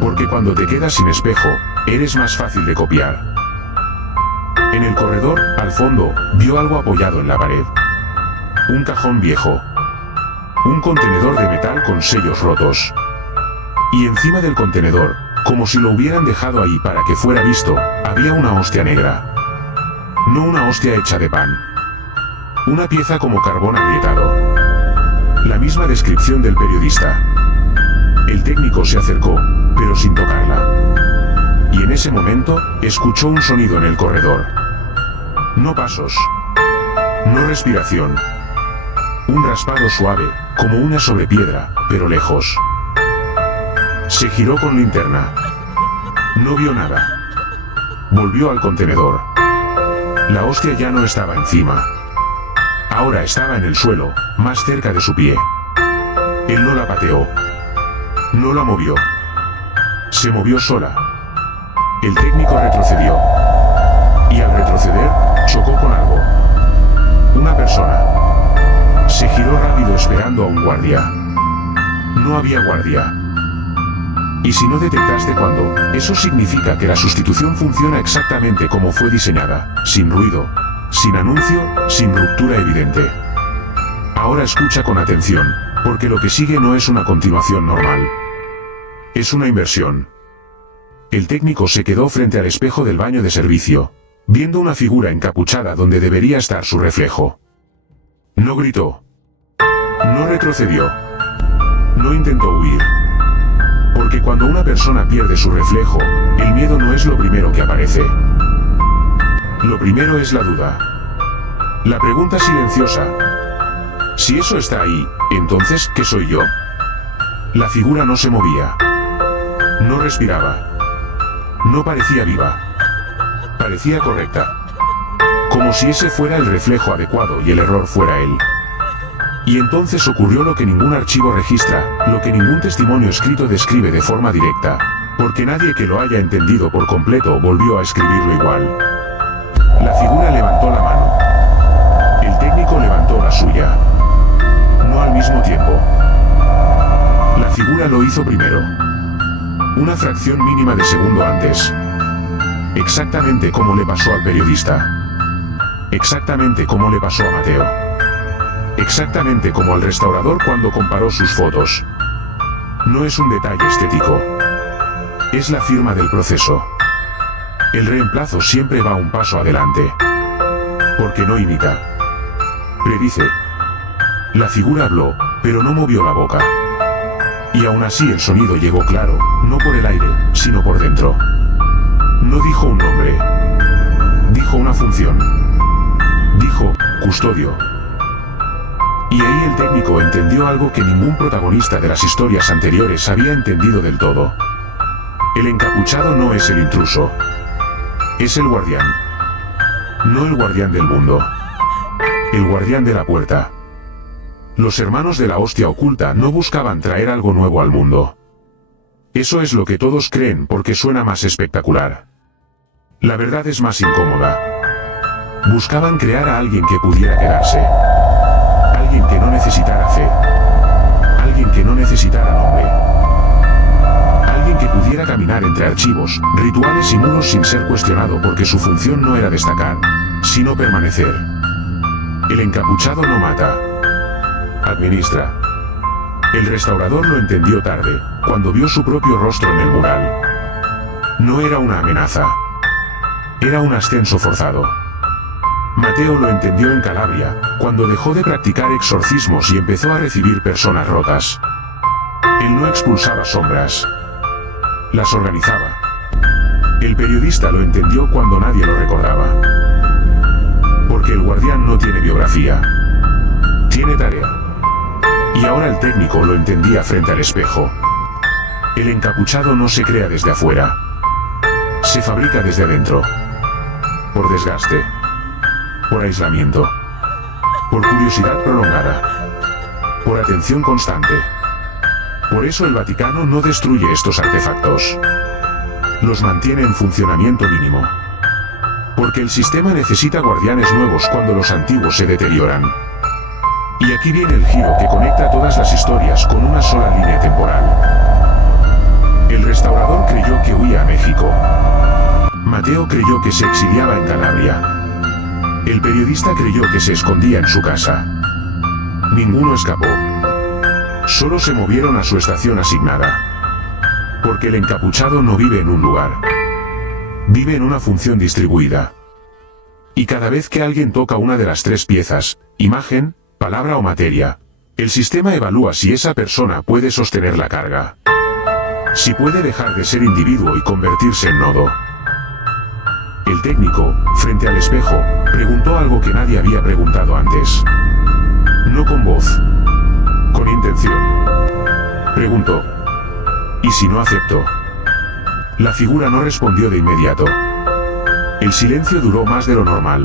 Porque cuando te quedas sin espejo, eres más fácil de copiar. En el corredor, al fondo, vio algo apoyado en la pared. Un cajón viejo. Un contenedor de metal con sellos rotos. Y encima del contenedor, como si lo hubieran dejado ahí para que fuera visto, había una hostia negra. No una hostia hecha de pan. Una pieza como carbón agrietado. La misma descripción del periodista. El técnico se acercó, pero sin tocarla. Y en ese ese momento, escuchó un sonido en el corredor. No pasos. No respiración. Un raspado suave, como una sobre piedra, pero lejos. Se giró con linterna. No vio nada. Volvió al contenedor. La hostia ya no estaba encima. Ahora estaba en el suelo, más cerca de su pie. Él no la pateó. No la movió. Se movió sola. El técnico retrocedió. Y al retroceder, chocó con algo. Una persona. Se giró rápido esperando a un guardia. No había guardia. Y si no detectaste cuando, eso significa que la sustitución funciona exactamente como fue diseñada, sin ruido, sin anuncio, sin ruptura evidente. Ahora escucha con atención, porque lo que sigue no es una continuación normal. Es una inversión. El técnico se quedó frente al espejo del baño de servicio, viendo una figura encapuchada donde debería estar su reflejo. No gritó. No retrocedió. No intentó huir. Porque cuando una persona pierde su reflejo, el miedo no es lo primero que aparece. Lo primero es la duda. La pregunta silenciosa. Si eso está ahí, entonces, ¿qué soy yo? La figura no se movía. No respiraba. No parecía viva. Parecía correcta. Como si ese fuera el reflejo adecuado y el error fuera él. Y entonces ocurrió lo que ningún archivo registra, lo que ningún testimonio escrito describe de forma directa, porque nadie que lo haya entendido por completo volvió a escribirlo igual. La figura levantó la mano. El técnico levantó la suya. No al mismo tiempo. La figura lo hizo primero. Una fracción mínima de segundo antes. Exactamente como le pasó al periodista. Exactamente como le pasó a Mateo. Exactamente como al restaurador cuando comparó sus fotos. No es un detalle estético. Es la firma del proceso. El reemplazo siempre va un paso adelante. Porque no imita. Predice. La figura habló, pero no movió la boca. Y aún así el sonido llegó claro, no por el aire, sino por dentro. No dijo un nombre. Dijo una función. Dijo, custodio. Y ahí el técnico entendió algo que ningún protagonista de las historias anteriores había entendido del todo. El encapuchado no es el intruso. Es el guardián. No el guardián del mundo. El guardián de la puerta. Los hermanos de la hostia oculta no buscaban traer algo nuevo al mundo. Eso es lo que todos creen porque suena más espectacular. La verdad es más incómoda. Buscaban crear a alguien que pudiera quedarse. Alguien que no necesitara fe. Alguien que no necesitara nombre. Alguien que pudiera caminar entre archivos, rituales y muros sin ser cuestionado porque su función no era destacar, sino permanecer. El encapuchado no mata. Administra. El restaurador lo entendió tarde, cuando vio su propio rostro en el mural. No era una amenaza. Era un ascenso forzado. Mateo lo entendió en Calabria, cuando dejó de practicar exorcismos y empezó a recibir personas rotas. Él no expulsaba sombras. Las organizaba. El periodista lo entendió cuando nadie lo recordaba. Porque el guardián no tiene biografía. Tiene tarea. Y ahora el técnico lo entendía frente al espejo. El encapuchado no se crea desde afuera. Se fabrica desde adentro. Por desgaste. Por aislamiento. Por curiosidad prolongada. Por atención constante. Por eso el Vaticano no destruye estos artefactos. Los mantiene en funcionamiento mínimo. Porque el sistema necesita guardianes nuevos cuando los antiguos se deterioran. Y aquí viene el giro que conecta todas las historias con una sola línea temporal. El restaurador creyó que huía a México. Mateo creyó que se exiliaba en Calabria. El periodista creyó que se escondía en su casa. Ninguno escapó. Solo se movieron a su estación asignada. Porque el encapuchado no vive en un lugar. Vive en una función distribuida. Y cada vez que alguien toca una de las tres piezas, imagen, palabra o materia, el sistema evalúa si esa persona puede sostener la carga. Si puede dejar de ser individuo y convertirse en nodo. El técnico, frente al espejo, preguntó algo que nadie había preguntado antes. No con voz. Con intención. Preguntó. ¿Y si no acepto? La figura no respondió de inmediato. El silencio duró más de lo normal.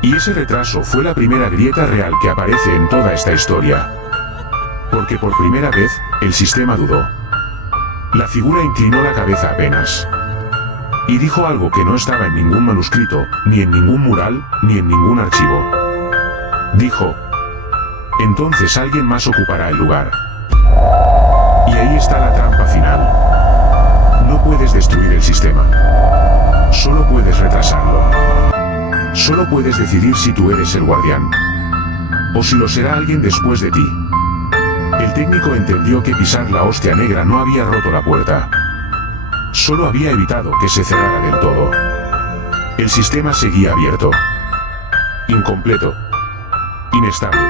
Y ese retraso fue la primera grieta real que aparece en toda esta historia. Porque por primera vez, el sistema dudó. La figura inclinó la cabeza apenas. Y dijo algo que no estaba en ningún manuscrito, ni en ningún mural, ni en ningún archivo. Dijo: entonces alguien más ocupará el lugar. Y ahí está la trampa final. No puedes destruir el sistema. Solo puedes retrasarlo. Solo puedes decidir si tú eres el guardián. O si lo será alguien después de ti. El técnico entendió que pisar la hostia negra no había roto la puerta. Solo había evitado que se cerrara del todo. El sistema seguía abierto. Incompleto. Inestable.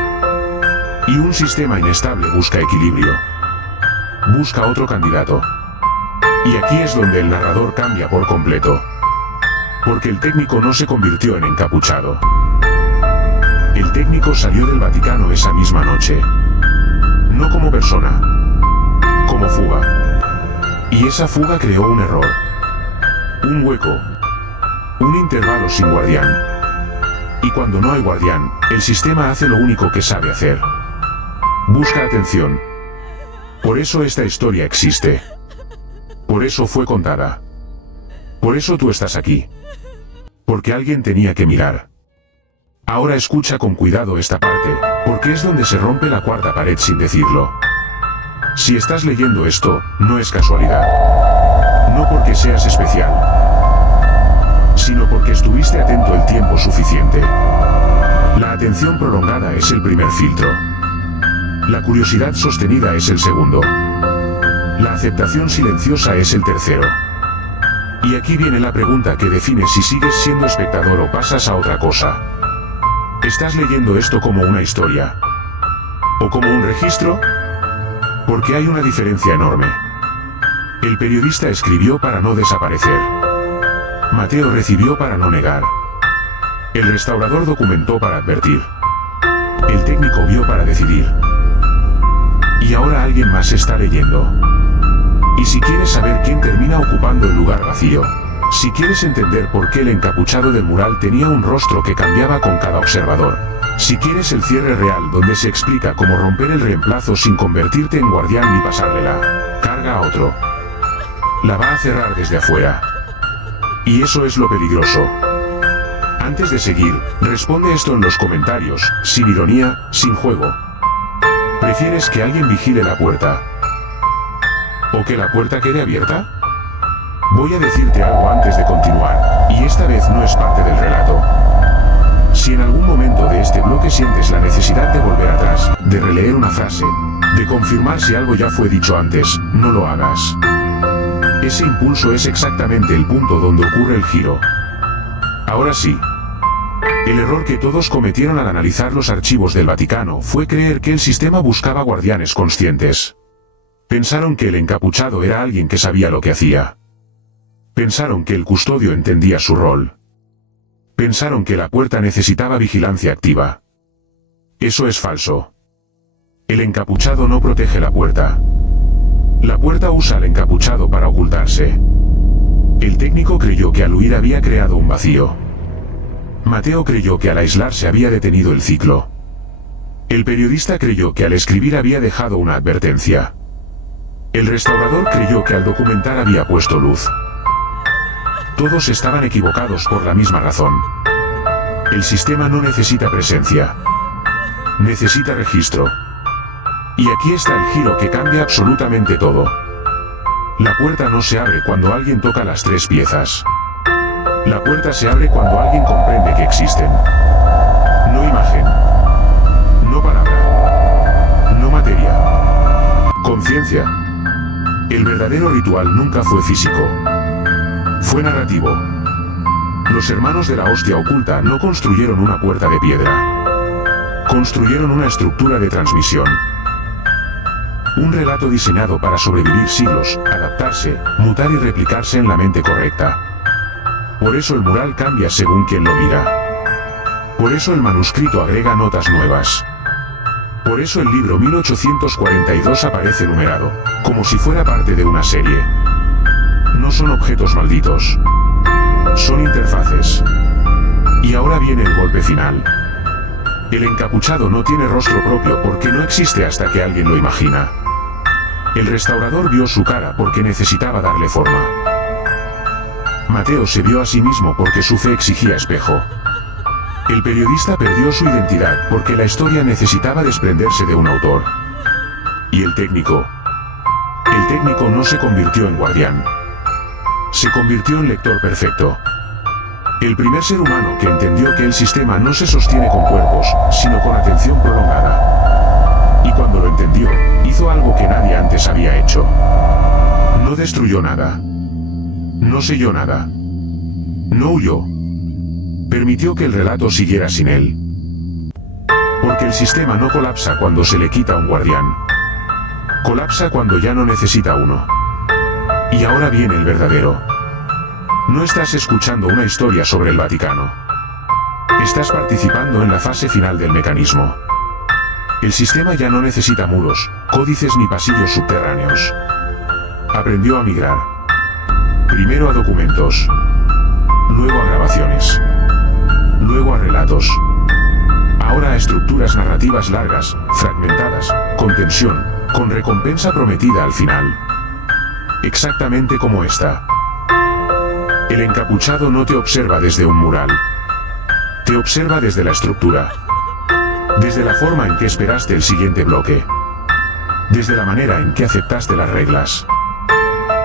Y un sistema inestable busca equilibrio. Busca otro candidato. Y aquí es donde el narrador cambia por completo. Porque el técnico no se convirtió en encapuchado. El técnico salió del Vaticano esa misma noche. No como persona. Como fuga. Y esa fuga creó un error. Un hueco. Un intervalo sin guardián. Y cuando no hay guardián, el sistema hace lo único que sabe hacer. Busca atención. Por eso esta historia existe. Por eso fue contada. Por eso tú estás aquí. Porque alguien tenía que mirar. Ahora escucha con cuidado esta parte, porque es donde se rompe la cuarta pared sin decirlo. Si estás leyendo esto, no es casualidad. No porque seas especial, sino porque estuviste atento el tiempo suficiente. La atención prolongada es el primer filtro. La curiosidad sostenida es el segundo. La aceptación silenciosa es el tercero. Y aquí viene la pregunta que define si sigues siendo espectador o pasas a otra cosa. ¿Estás leyendo esto como una historia? ¿O como un registro? Porque hay una diferencia enorme. El periodista escribió para no desaparecer. Mateo recibió para no negar. El restaurador documentó para advertir. El técnico vio para decidir. Y ahora alguien más está leyendo. Y si quieres saber quién termina ocupando el lugar vacío, si quieres entender por qué el encapuchado del mural tenía un rostro que cambiaba con cada observador, si quieres el cierre real donde se explica cómo romper el reemplazo sin convertirte en guardián ni pasarle la carga a otro, la va a cerrar desde afuera. Y eso es lo peligroso. Antes de seguir, responde esto en los comentarios, sin ironía, sin juego. ¿Prefieres que alguien vigile la puerta? ¿O que la puerta quede abierta? Voy a decirte algo antes de continuar, y esta vez no es parte del relato. Si en algún momento de este bloque sientes la necesidad de volver atrás, de releer una frase, de confirmar si algo ya fue dicho antes, no lo hagas. Ese impulso es exactamente el punto donde ocurre el giro. Ahora sí. El error que todos cometieron al analizar los archivos del Vaticano fue creer que el sistema buscaba guardianes conscientes. Pensaron que el encapuchado era alguien que sabía lo que hacía. Pensaron que el custodio entendía su rol. Pensaron que la puerta necesitaba vigilancia activa. Eso es falso. El encapuchado no protege la puerta. La puerta usa al encapuchado para ocultarse. El técnico creyó que al huir había creado un vacío. Mateo creyó que al aislarse había detenido el ciclo. El periodista creyó que al escribir había dejado una advertencia. El restaurador creyó que al documentar había puesto luz. Todos estaban equivocados por la misma razón. El sistema no necesita presencia. Necesita registro. Y aquí está el giro que cambia absolutamente todo. La puerta no se abre cuando alguien toca las tres piezas. La puerta se abre cuando alguien comprende que existen. No imagen. No palabra. No materia. Conciencia. El verdadero ritual nunca fue físico. Fue narrativo. Los hermanos de la hostia oculta no construyeron una puerta de piedra. Construyeron una estructura de transmisión. Un relato diseñado para sobrevivir siglos, adaptarse, mutar y replicarse en la mente correcta. Por eso el mural cambia según quien lo mira. Por eso el manuscrito agrega notas nuevas. Por eso el libro 1842 aparece numerado, como si fuera parte de una serie. No son objetos malditos. Son interfaces. Y ahora viene el golpe final. El encapuchado no tiene rostro propio porque no existe hasta que alguien lo imagina. El restaurador vio su cara porque necesitaba darle forma. Mateo se vio a sí mismo porque su fe exigía espejo. El periodista perdió su identidad porque la historia necesitaba desprenderse de un autor. ¿Y el técnico? El técnico no se convirtió en guardián. Se convirtió en lector perfecto. El primer ser humano que entendió que el sistema no se sostiene con cuerpos, sino con atención prolongada. Y cuando lo entendió, hizo algo que nadie antes había hecho. No destruyó nada. No selló nada. No huyó. Permitió que el relato siguiera sin él. Porque el sistema no colapsa cuando se le quita un guardián. Colapsa cuando ya no necesita uno. Y ahora viene el verdadero. No estás escuchando una historia sobre el Vaticano. Estás participando en la fase final del mecanismo. El sistema ya no necesita muros, códices ni pasillos subterráneos. Aprendió a migrar. Primero a documentos. Luego a grabaciones. Luego a relatos. Ahora a estructuras narrativas largas, fragmentadas, con tensión, con recompensa prometida al final. Exactamente como esta. El encapuchado no te observa desde un mural. Te observa desde la estructura. Desde la forma en que esperaste el siguiente bloque. Desde la manera en que aceptaste las reglas.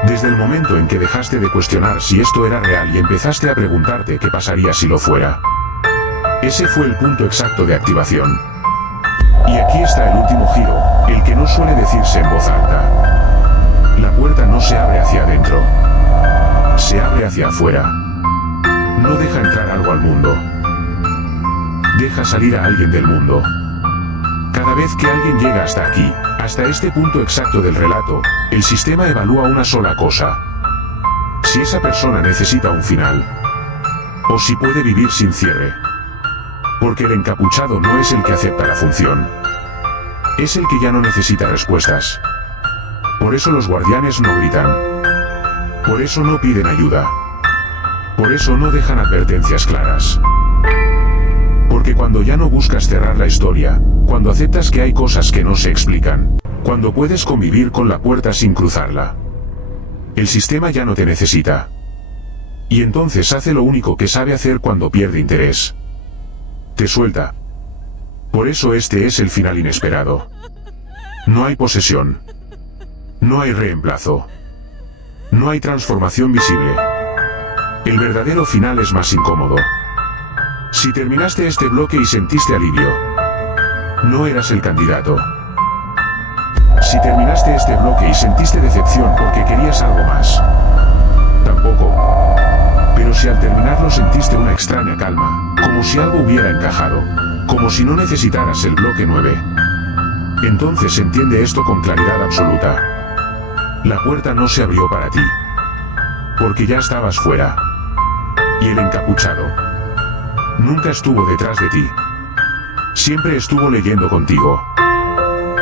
Desde el momento en que dejaste de cuestionar si esto era real y empezaste a preguntarte qué pasaría si lo fuera. Ese fue el punto exacto de activación. Y aquí está el último giro, el que no suele decirse en voz alta. La puerta no se abre hacia adentro. Se abre hacia afuera. No deja entrar algo al mundo. Deja salir a alguien del mundo. Cada vez que alguien llega hasta aquí, hasta este punto exacto del relato, el sistema evalúa una sola cosa. Si esa persona necesita un final. O si puede vivir sin cierre. Porque el encapuchado no es el que acepta la función. Es el que ya no necesita respuestas. Por eso los guardianes no gritan. Por eso no piden ayuda. Por eso no dejan advertencias claras. Porque cuando ya no buscas cerrar la historia, cuando aceptas que hay cosas que no se explican, cuando puedes convivir con la puerta sin cruzarla, el sistema ya no te necesita. Y entonces hace lo único que sabe hacer cuando pierde interés. Te suelta. Por eso este es el final inesperado. No hay posesión. No hay reemplazo. No hay transformación visible. El verdadero final es más incómodo. Si terminaste este bloque y sentiste alivio, no eras el candidato. Si terminaste este bloque y sentiste decepción porque querías algo más, tampoco. Pero si al terminarlo sentiste una extraña calma, como si algo hubiera encajado, como si no necesitaras el bloque 9, entonces entiende esto con claridad absoluta. La puerta no se abrió para ti. Porque ya estabas fuera. Y el encapuchado nunca estuvo detrás de ti. Siempre estuvo leyendo contigo.